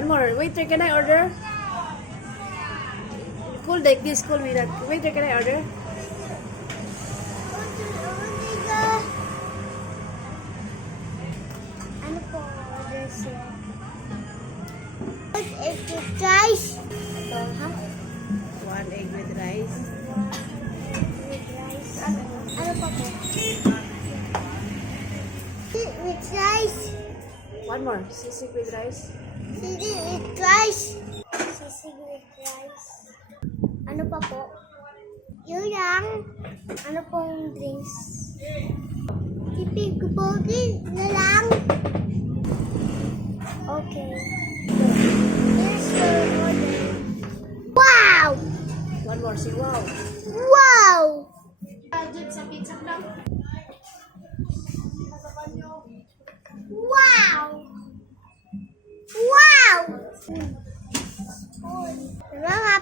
One more. Waiter, can I order? Cool like this, cool me that. Waiter, can I order? Ano po order sila? Egg with rice. One egg with rice. With rice. Ano pa po? With rice. One more. Sisig with rice. Sisig with rice. Sisig with rice. Ano pa po? Yun lang. Ano pong drinks? Tipig pogi na lang. Okay. Here's your order. Wow! One more. Say wow. Wow! Wow! Wow! Mga